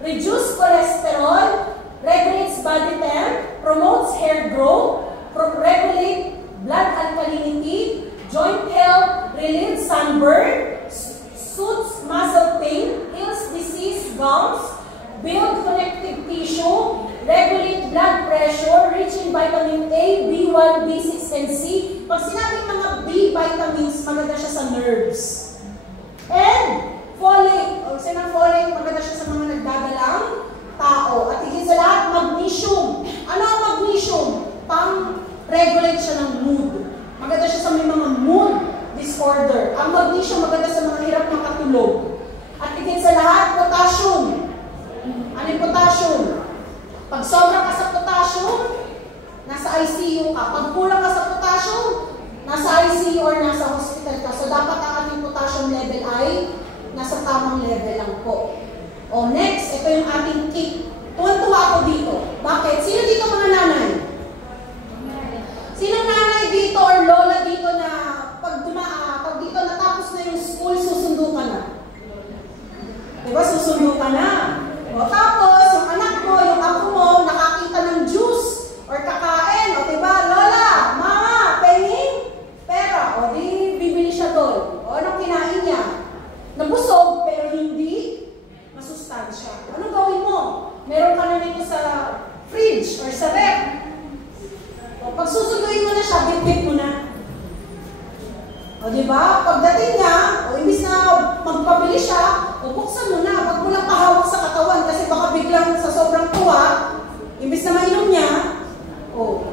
reduce cholesterol, regulates body temp, promotes hair growth, regulate blood alkalinity, joint health, relieves sunburn, soothes muscle pain, heals disease gums, build connective tissue, regulate blood pressure, rich in vitamin A, B1, B6, and C. Pag sinabing mga B vitamins, maganda siya sa nerves. And folate, o sinang folate, maganda siya sa mga nagdadalang tao. At higit sa lahat, magnesium. Ano ang magnesium? Pang-regulate siya ng mood. Maganda siya sa may mga mood disorder. Ang magnesium maganda sa mga hirap makatulog. At higit sa lahat, potassium. Ano yung potassium? Pag sobra ka sa potassium, nasa ICU ka. Pag kulang ka sa potassium, nasa ICU or nasa hospital ka. So, dapat ang ating potassium level ay nasa tamang level lang po. O, next, ito yung ating cake. Tuwan-tuwa ako dito. Bakit? Sino dito mga nanay? Sinong nanay dito or lola dito na pag dito natapos na yung school, susundo ka na? Diba, susundo ka na? O, tapos, yung anak mo, yung apo mo, nakakita ng juice or kakain. O, diba, lola, mama, penging pera. O, di, bibili siya doon. O, anong kinain niya? Nabusog, pero hindi masustansya. Anong gawin mo? Meron ka na dito sa fridge or sa ref. O, pag susunduin mo na siya, bit-bit mo na. O, diba? Pagdating niya, o, imbis na magpabili siya, o, buksan mo na. Pag mo lang pahawak sa katawan, kasi baka biglang sa sobrang tuwa, imbis na mainom niya, o,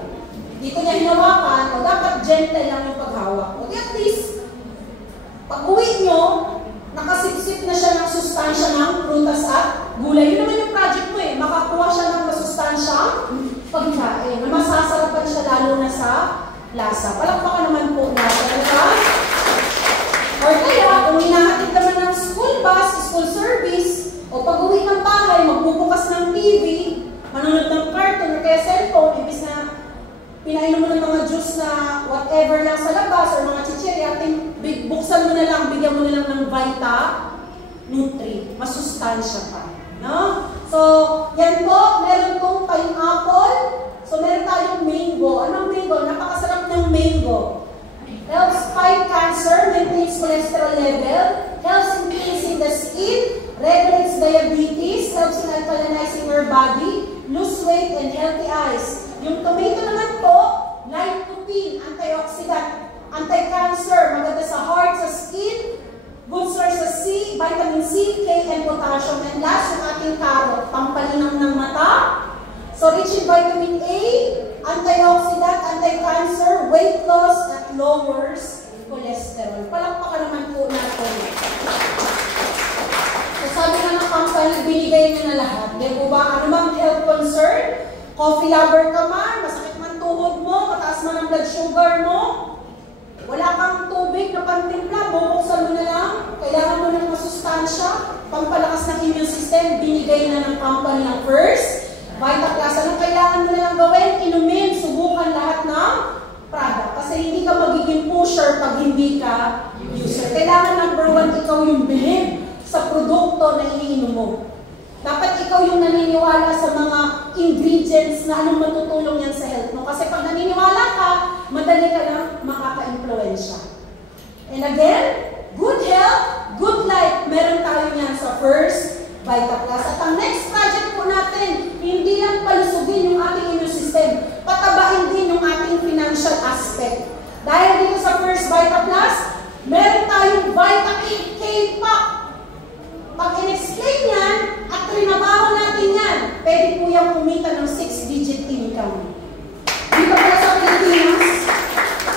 dito niya hinawakan, o, dapat gentle lang yung paghawak. O, at least, pag uwi nyo, nakasipsip na siya ng sustansya ng prutas at gulay. Yun naman yung project mo eh. Makakuha siya ng masustansyang pagkain. Na masasarapan siya lalo na sa lasa. Palakpakan naman po natin. Diba? Or kaya, kung hinahatid naman ng school bus, school service, o pag-uwi ng bahay, magbubukas ng TV, manonood ng cartoon, or kaya cellphone, ibis na pinainom mo ng mga juice na whatever lang sa labas or mga chichiri, ating buksan mo na lang, bigyan mo na lang ng Vita Nutri. Masustansya pa. No? So, yan po, meron pong pineapple. So, meron tayong mango. Anong mango? Napakasarap ng mango. Helps fight cancer, maintains cholesterol level, helps in cleansing the skin, regulates diabetes, helps in alkalinizing your body, lose weight, and healthy eyes. Yung tomato naman po, lycopene, antioxidant, anti-cancer, maganda sa heart, sa skin, good source sa C, vitamin C, K, and potassium. And last, yung ating carrot, pampalinang ng mata. So, rich in vitamin A, antioxidant, anti-cancer, weight loss, at lowers cholesterol. Palakpakan naman po natin. So, sabi nga ng company, binigay niya na lahat. Di ba? Ano bang health concern? Coffee lover ka man, masakit man tuhod mo, mataas man ang blood sugar mo, wala kang tubig na pantimpla, bubuksan mo na lang, kailangan mo ng masustansya, pampalakas ng immune system, binigay na ng company ng first Vita Plus, anong kailangan mo nalang gawin? Inumin, subukan lahat ng product. Kasi hindi ka magiging pusher pag hindi ka user. Kailangan number 1, ikaw yung bilib sa produkto na iniinom mo. Dapat ikaw yung naniniwala sa mga ingredients na anong matutulong yan sa health mo. Kasi pag naniniwala ka, madali ka na makaka-impluensya. And again, good health, good life, meron tayo yan sa first Vita Plus. At ang next project po natin, hindi lang palusugin yung ating immune system, patabain din yung ating financial aspect. Dahil dito sa first Vita Plus, meron tayong Vita K-Pack. Pag in-explain yan, at trinabaho natin yan, pwede po yung kumita ng 6-digit income. Dito pala sa Pilipinas,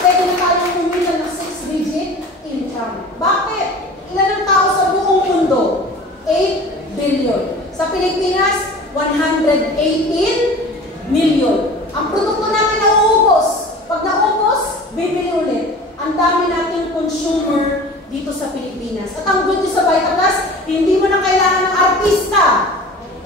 pwede na tayong kumita ng 6-digit income. Bakit? Ilan ang tao sa buong mundo? 8 billion. Sa Pilipinas, 118 million. Ang produkto natin nauubos. Pag naubos, bibili ulit. Ang dami nating consumer dito sa Pilipinas. At ang good news sa Vita Plus, hindi mo na kailangan ng artista.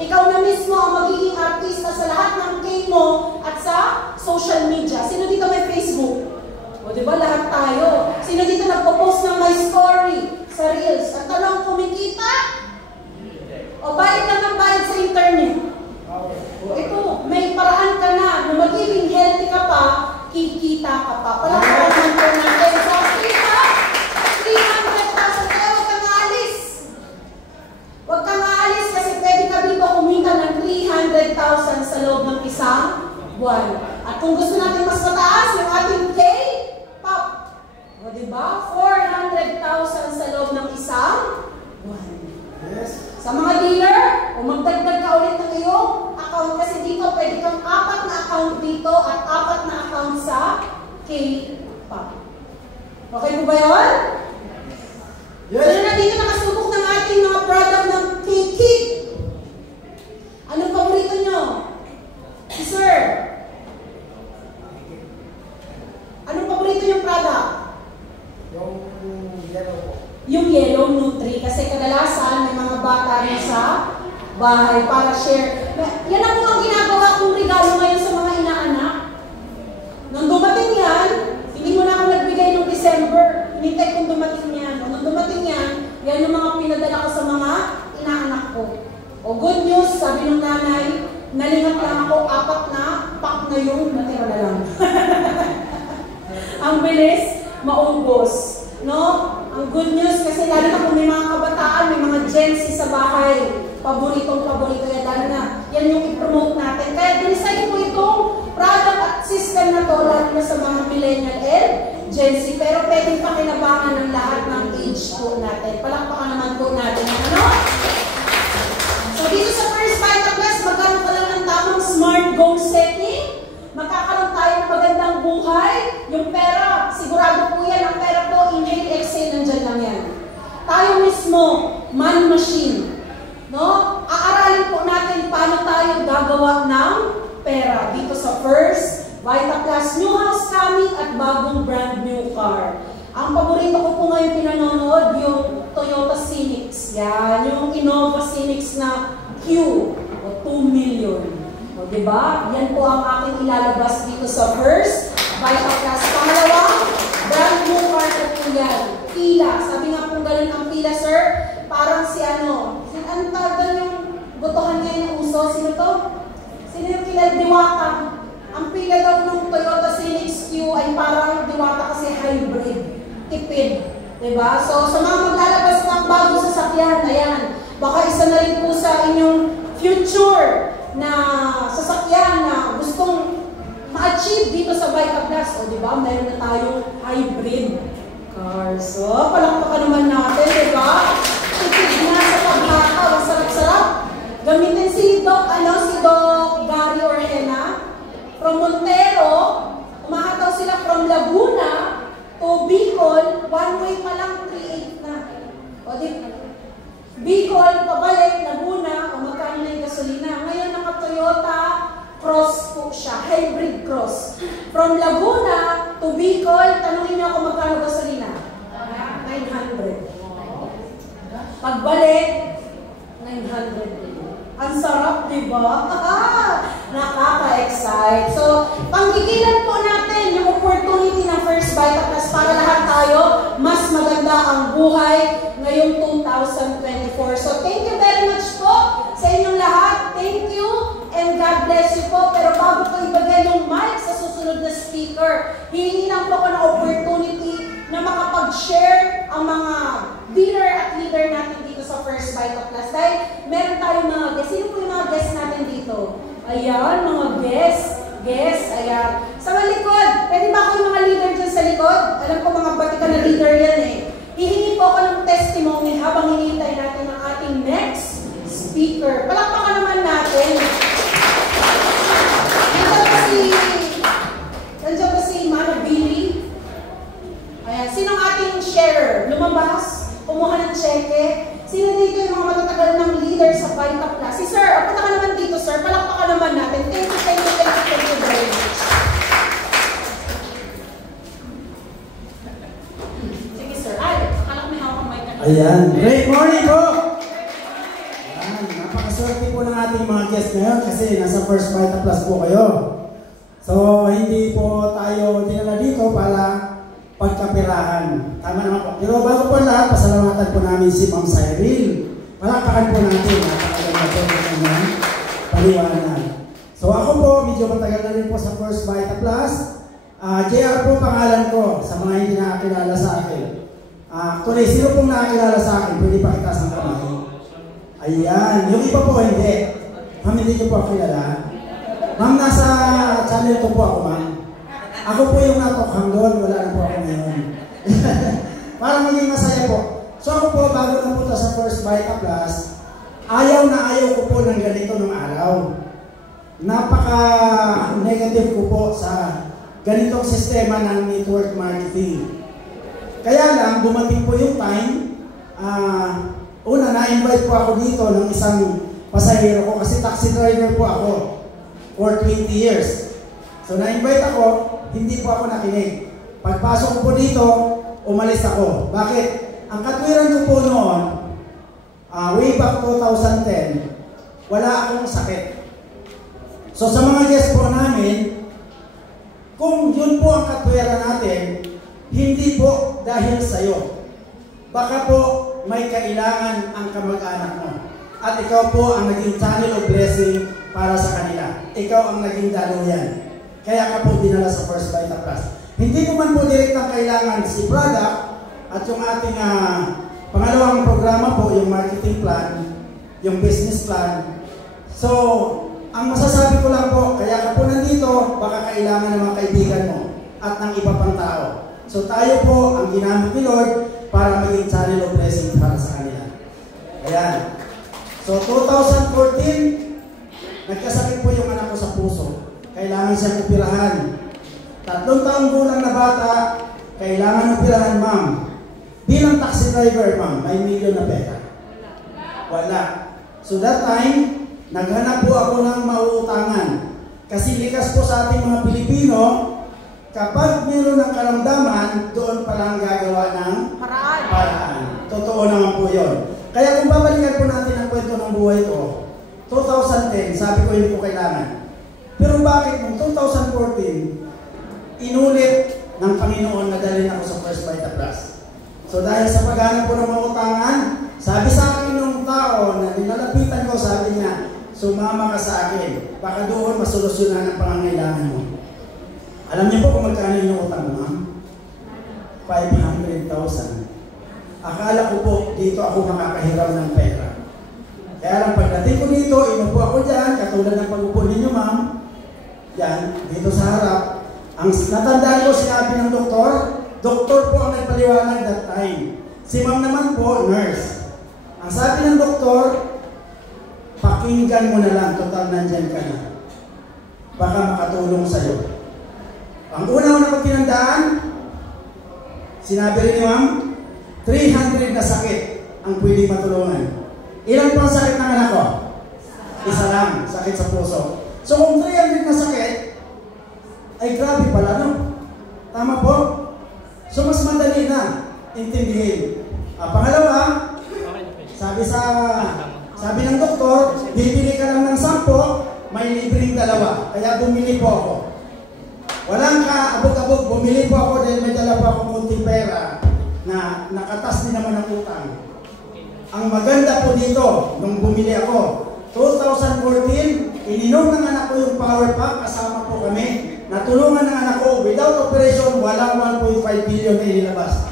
Ikaw na mismo ang magiging artista sa lahat ng game mo at sa social media. Sino dito may Facebook? O diba, lahat tayo. Sino dito nagpo-post ng my story sa Reels? Ang tanong, kumikita? O bayad lang ng bayad sa internet? O ito, may paraan ka na. Kung magiging healthy ka pa, kikita ka pa. Palakaran ko natin. So, kita, 300,000 kaya huwag kang aalis. Huwag kang aalis kasi pwede ka dito kumita ng 300,000 sa loob ng isang buwan. At kung gusto natin mas mataas, yung ating K-Pop. O diba? 400,000 sa loob ng isang buwan. Yes. Sa mga dealer, o magdagdag ka ulit ng iyong account kasi dito pwede kang 4 na account dito at 4 na account sa K-Pop. Okay po ba yun? Yes. So na dito nakasubok ng ating mga product ng K-Kit. Anong paborito nyo? Si Sir. Anong paborito yung product? Yung yellow po. Yung yellow Nutri. Kasi kadalasan may mga bata na sa bahay para share. Yan ang mga ginagawa kong regalo ngayon sa mga inaanak. Nung dumating yan, hindi mo na ako nagbigay noong December. Hinintay kong dumating yan. Nung dumating yan, yan yung mga pinadala ko sa mga inaanak ko. O good news, sabi ng nanay, nalingat lang ako, 4 na, pack na yung natira na lang. Ang bilis, maubos. No? Ang good news, kasi lalo na kung may mga kabataan, may mga Gen Z sa bahay, paboritong-paborito yan, lalo na, yan yung i-promote natin. Kaya dinisay ko itong product at system na to, lalo na sa mga millennial and Gen Z, pero pwedeng pakinabangan ng lahat ng age po natin. Palakpakan naman po natin. Ano? So dito sa first Vita Plus, magkaroon ka lang ng tamang smart goal setting. Magkakaroon tayo ng magandang buhay. Yung pera, sigurado po yan, ang pera po, inhale, exhale, nandyan lang yan. Tayo mismo, man-machine. No? Aaralin po natin paano tayo gagawa ng pera dito sa first Vita Plus, new house coming at bagong brand new car. Ang paborito ko po ngayon pinanonood, yung Toyota Cynix. Yan, yung Innova Cynix na Q, o 2 million. O diba? Yan po ang aking ilalabas dito sa first Vita Plus. Pangalawang, brand new car ko po yan. Pila. Sabi nga po ganun ang pila, sir. Parang si ano tawag yung botohan niya yung uso? Sino to? Sino yung kilala? Diwata. Ang pila daw ng Toyota Cynix Q ay parang Diwata kasi hybrid. Tipid. Diba? So, sa mga maglalabas ng bagong sasakyan, ayan, baka isa na rin po sa inyong future na sasakyan na gustong ma-achieve dito sa Vita Plus. O, diba? Meron na tayong hybrid car. So, palakpakan naman natin, diba? Tipid na sa paghaka. Ang sarap-sarap. Gamitin si Doc Gary Orhena. From Montero, umahataw sila from Laguna to Bicol, one way pa lang 3.8 na. O di, Bicol, pabalik, Laguna, o magkano na yung gasolina. Ngayon naka-Toyota Cross po siya, hybrid cross. From Laguna to Bicol, tanungin niyo ako magkano gasolina? 900. Pagbalik, 900. Ang sarap, di ba? Nakaka-excite. So, panggigilan po natin yung opportunity ng First Vita Plus para lahat tayo mas maganda ang buhay ngayong 2024. So, thank you very much po sa inyong lahat. Thank you and God bless you po. Pero bago ko ibigay yung mic sa susunod na speaker, hihingi lang po ako ng opportunity na makapag-share ang mga dinner at leader natin dito sa First Vita Plus. Dahil meron tayong mga guests. Sino po yung mga guests natin dito? Ayan, mga guests. Ayan. Sa mga likod, pwede ba ako yung mga leader dyan sa likod? Alam ko mga batika na leader yan eh. Hihingi po ako ng testimony habang hinihintay natin ang ating next speaker. Palakpakan naman natin. Nandiyan ba si Mana Billy? Ayan. Sinong ating sharer? Lumabas? Kumuha ng cheque? Sino dito yung mga matatagal ng leader sa Vita Plus? Si Sir, punta ka naman dito, Sir. Palakpakan naman natin. Thank you very much. Sige, Sir. Ay, akala ko may hawak mic na. Ayan. Great morning po! Ayan. Napakaswerte po ng ating mga guests ngayon kasi nasa First Vita Plus po kayo. So, hindi po tayo dinala dito para pagkapirahan. Tama naman po. Pero bago po lahat, pasalamatan po namin si Ma'am Cyril. Palakpakan po natin. Napakaganda po ng kanyang paliwanag. So ako po, medyo matagal na rin po sa First Vita Plus. JR po pangalan ko sa mga hindi nakakilala sa akin. Actually, sino pong nakakilala sa akin? Pwede pakitaas ang kamay. Ayan. Yung iba po, hindi. Ma'am, hindi niyo po kilala. Ma'am, nasa channel ko po ako, ma'am. Ako po yung natokhang doon, wala na po ako ngayon. Para maging masaya po. So ako po, bago napunta sa First Vita Plus, ayaw ko po ng ganito ng araw. Napaka-negative ko po sa ganitong sistema ng network marketing. Kaya lang, dumating po yung time, una, na-invite po ako dito ng isang pasahero ko kasi taxi driver po ako for 20 years. So na-invite ako, hindi po ako nakinig. Pagpasok ko po dito, umalis ako. Bakit? Ang katwiran ko po noon, way back 2010, wala akong sakit. So sa mga guests po namin, kung yun po ang katwiran natin, hindi po dahil sa'yo. Baka po may kailangan ang kamag-anak mo. At ikaw po ang naging channel of blessing para sa kanila. Ikaw ang naging daluyan. Kaya ka po dinala sa First Vita Plus. Hindi ko man po direktang kailangan si product at yung ating pangalawang programa po, yung marketing plan, yung business plan. So, ang masasabi ko lang po, kaya ka po nandito, baka kailangan ng mga kaibigan mo at ng iba pang tao. So, tayo po ang ginamit ni Lord para maging channel of blessing para sa kanila. Ayan. So, 2014, nagkasakit po yung anak ko sa puso. Kailangan siyang operahan. 3 taong gulang na bata, kailangan operahan, ma'am. Bilang taxi driver, ma'am, may milyon na pera. Wala. So that time, naghanap po ako ng mauutangan. Kasi likas po sa ating mga Pilipino, kapag mayroon ng karamdaman, doon pa lang gagawa ng paraan. Totoo naman po yun. Kaya kung babalikan po natin ang kwento ng buhay ko, 2010, sabi ko hindi ko kailangan. Pero bakit noong 2014, inulit ng Panginoon na dalhin ako sa First Vita Plus. So dahil sa paghanap po ng mga utangan, sabi sa akin ng tao na dinalapitan ko, sabi niya, sumama ka sa akin. Baka doon masolusyonan ang pangangailangan mo. Alam niyo po kung magkano yung utang, ma'am? 500,000. Akala ko po, dito ako makakahiram ng pera. Kaya lang pagdating ko dito, inupo ako dyan, katulad ng pag-upo ninyo, ma'am. Yan, dito sa harap. Ang natandaan ko, sinabi ng doktor po ang nagpaliwanag that time. Si ma'am naman po, nurse. Ang sabi ng doktor, pakinggan mo na lang, total nandyan ka na. Baka makatulong sa'yo. Ang una-una ko tinandaan, sinabi rin ni ma'am, 300 na sakit ang pwede matulungan. Ilan po ang sakit ng anak ko? Isa lang, sakit sa puso. So kung 300 na sakit, ay grabe pala, no? Tama po? So mas madali na intindihin. Pangalawa, sabi ng doktor, bibili kaya bumili po ako. Walang kaabog-abog, bumili po ako dahil may dala po ako kunting pera na nakatas din naman ang utang. Ang maganda po dito, nung bumili ako, 2014, ininom ng anak ko yung power pack, kasama po kami. Natulungan ng anak ko, without operation, walang 1.5 billion na inilabas.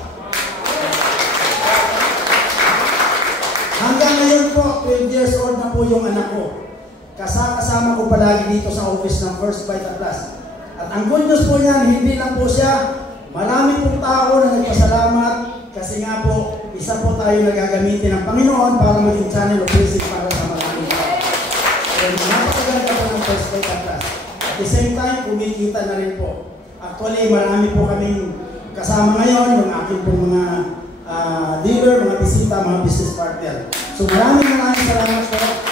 Hanggang ngayon po, 12 years old na po yung anak ko. Kasama ko palagi dito sa office ng First Vital Plus. At ang good news po niyan, hindi lang po siya, marami pong tao na nagpasalamat kasi nga po, isa po tayo nagagamitin ng Panginoon para maging channel of blessing para sa maraming tao. Kaya napakaganda po ng First Vital Plus. At the same time, kumikita na rin po. Actually, marami po kaming kasama ngayon, yung aking po mga dealer, mga bisita, mga business partner. So maraming salamat po.